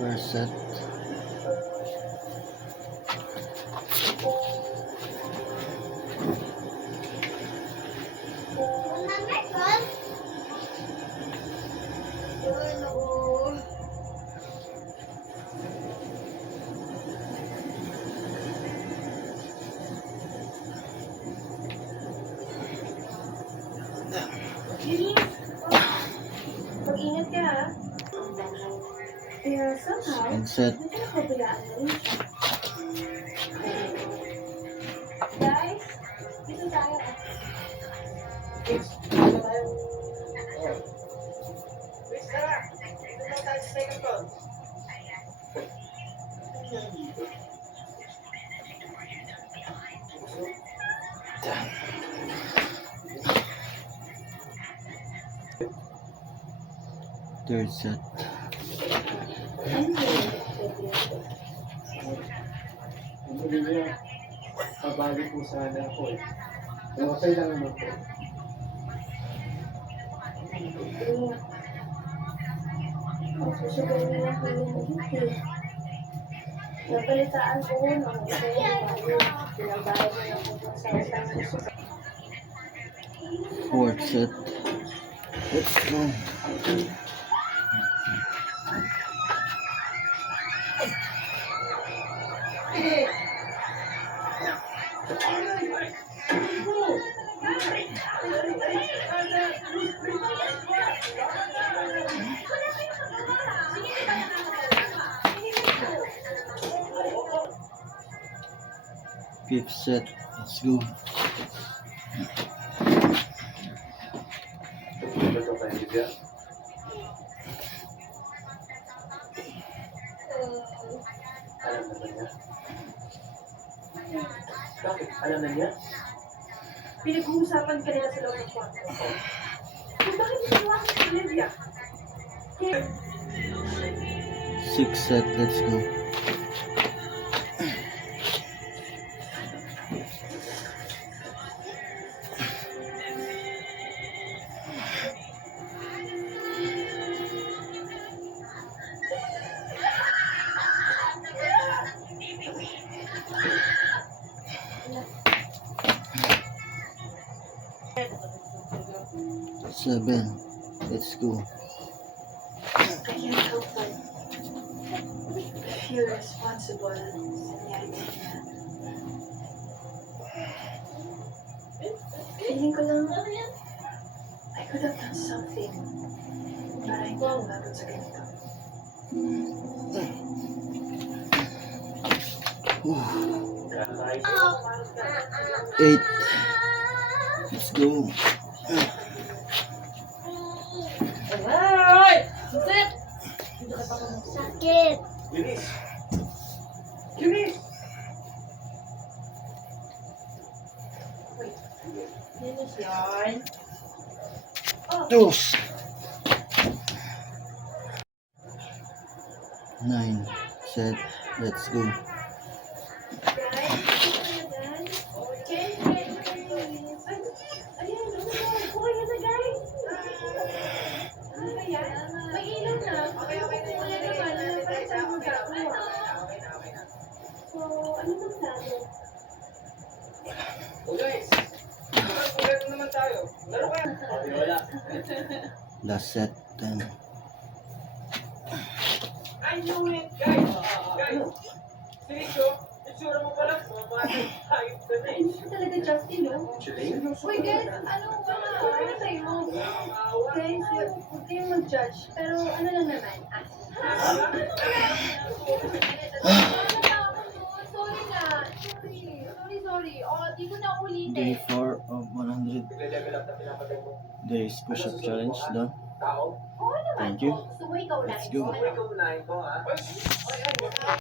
First set. Mag-ingat ka ha. Kaya somehow, Second set. nagkakabayaan na rin siya. Guys, dito tayo. Third set. Hindi niya pabalik po sana ako eh. Pero okay lang naman po. Susugayin nila ko yung hindi. Nabalitaan ko nung ito yung pinabayad na ako sa isang susugayin. Fourth set. Let's go. Fifth set. Let's go. Ito pa yung bigyan. Alam na ba niya? Bakit? Alam na niya? Pinag-uusapan ka nila sa loob ng kwarto. Kung bakit nagawa ko si Olivia? Sixth set. Let's go. Seven. Let's go. I can't help but feel responsible sa nangyari kanina. Feeling ko lang, I could have done something para hindi ako umabot sa ganito. Eight. Let's go. Sakit! Yunis! Yunis! Linis yan. Dos. Nine. Set. Let's go. Last set. 10. I knew it, guys! Guys! Seryoso? Itsura mo pala. Hayop ka na eh. Talaga, Justin, no? Uy, guys, ano ba? Ano sa'yo? Guys, huwag kayong mag-judge. Pero ano lang naman, Sorry na. Sorry. Di ko na ulitin. Day 4 of 100 Level up na pinapatay mo. days push-up challenge done. Tao? Oo naman. Thank you. Gusto mo ikaw lang. Let's go. Ikaw unahin ko ha?